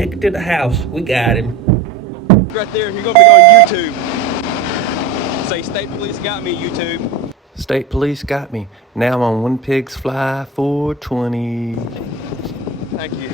Take it to the house. We got him. Right there, you're gonna be on YouTube. Say State Police got me, YouTube. State Police got me. Now I'm on One Pigs Fly 420. Thank you.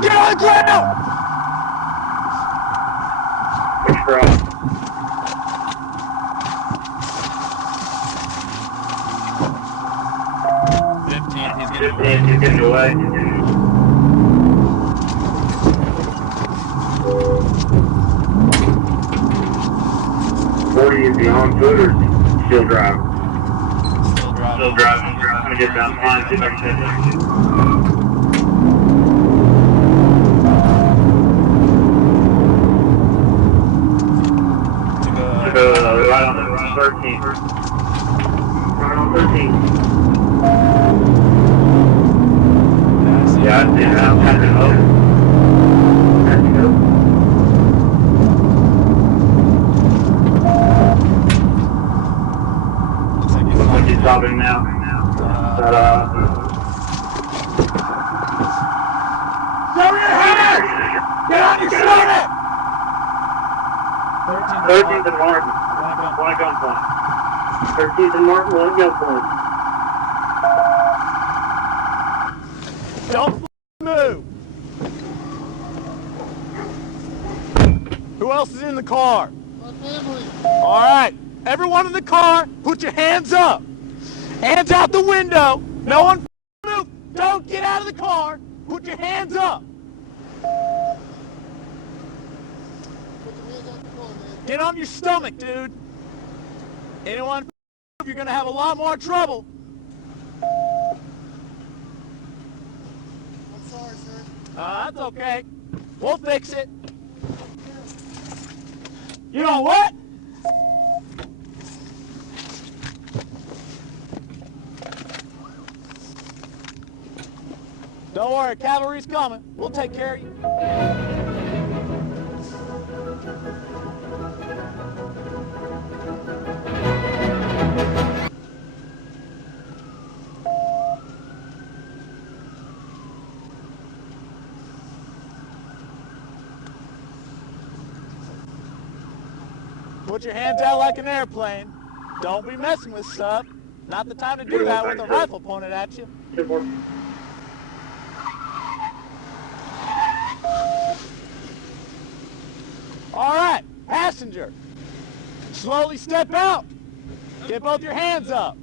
Get on the ground! Which road? 15th, he's getting 15th, he's getting away. Is he on foot or still driving? Still driving. I'm gonna get down the line, see if I can catch him. Right on the 13th. Right on 13th. Yeah, I see it now. Have to go. Have to go. He's dropping now. Show your head! Get on your shoulder! 13th and Martin. One at gunpoint. 13th and Martin, one at gunpoint. Don't move! else is in the car? My family. All right. Everyone in the car, put your hands up. Hands out the window. No one move. Don't get out of the car. Put your hands up. Put your hands out the car, man. Get on your stomach, dude. Anyone move, you're going to have a lot more trouble. I'm sorry, sir. That's okay. We'll fix it. You know what? Don't worry, cavalry's coming. We'll take care of you. Put your hands out like an airplane. Don't be messing with stuff. Not the time to do that with a rifle pointed at you. All right, passenger. Slowly step out. Get both your hands up.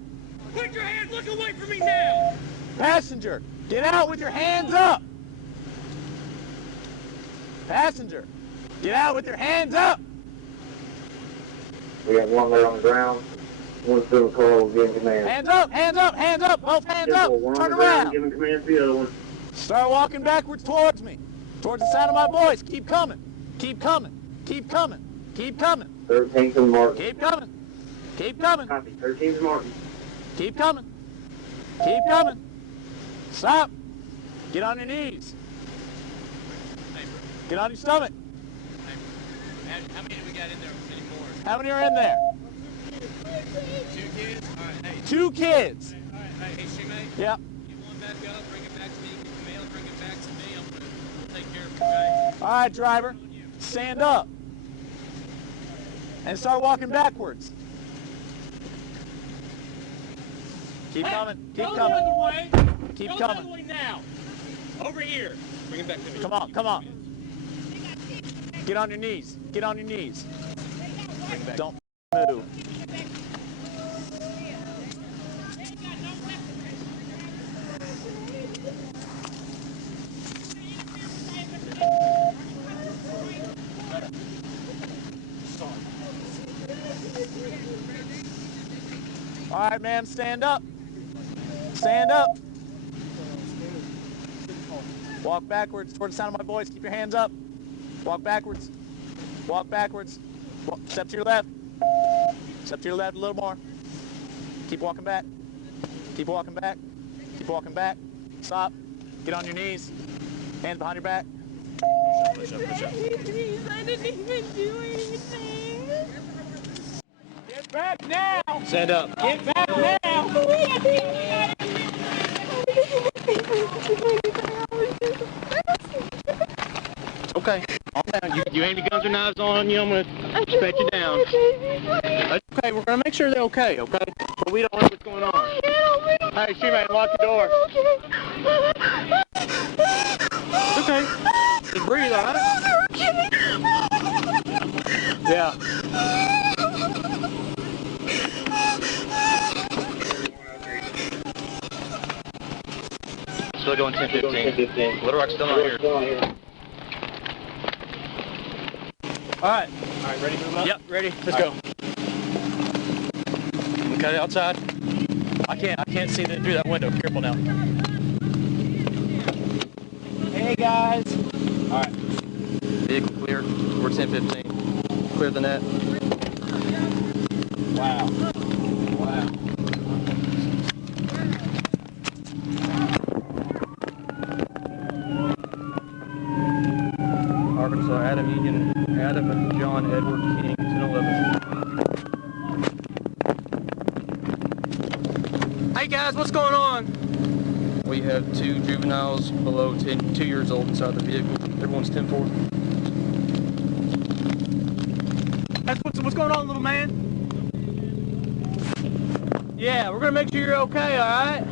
Put your hands, look away from me now! Passenger, get out with your hands up. Passenger, get out with your hands up. We have one there on the ground. One's still in the car. We'll give him command. Hands up, hands up, hands up. Both hands up. Turn around. Give him command to the other one. Start walking backwards towards me. Towards the sound of my voice. Keep coming. Keep coming. Keep coming. Keep coming. 13th and Martin. Keep coming. Keep coming. Copy. 13th and Martin. Keep coming. Keep coming. Stop. Get on your knees. Get on your stomach. How many do we got in there anymore? How many are in there? 2 kids? All right, hey. 2 kids. All right, hey, Shumate. Yep. You want back up, bring it back to me, get the mail, bring it back to me. We'll take care of it, okay? All right, driver. Stand up. And start walking backwards. Keep coming. Keep Go coming. the other way. Keep Go coming. the other way now. Over here. Bring it back to me. Come on, come on. Get on your knees. Get on your knees. Bring it back. Don't move. All right, man, stand up. Stand up. Walk backwards toward the sound of my voice. Keep your hands up. Walk backwards. Walk backwards. Step to your left. Step to your left a little more. Keep walking back. Keep walking back. Keep walking back. Stop. Get on your knees. Hands behind your back. Push up, push up. Please, I didn't even do anything. Get back now. Stand up. Get back now. Okay. Calm down. You ain't any guns or knives on you. I'm going to pat you down. That's okay. We're going to make sure they're okay, okay? But we don't know what's going on. Hey, Shumate, lock the door. It's okay. Just breathe, all right? Yeah. Still going 10-15. Little Rock's still not here. All right. All right, ready to move up? Yep, ready. Let's go. Okay, outside. I can't see through that window. Careful now. Hey, guys. All right. Vehicle clear. We're 10-15. Clear the net. Wow. Wow. Arkansas, Adam Union, Adam and John Edward King, 10-11. Hey guys, what's going on? We have 2 juveniles below 2 years old inside the vehicle. Everyone's 10-4. That's what's going on, little man? Yeah, we're gonna make sure you're okay, all right?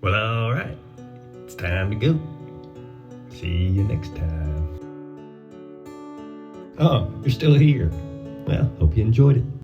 Well, all right. It's time to go. See you next time. Oh, you're still here. Well, hope you enjoyed it.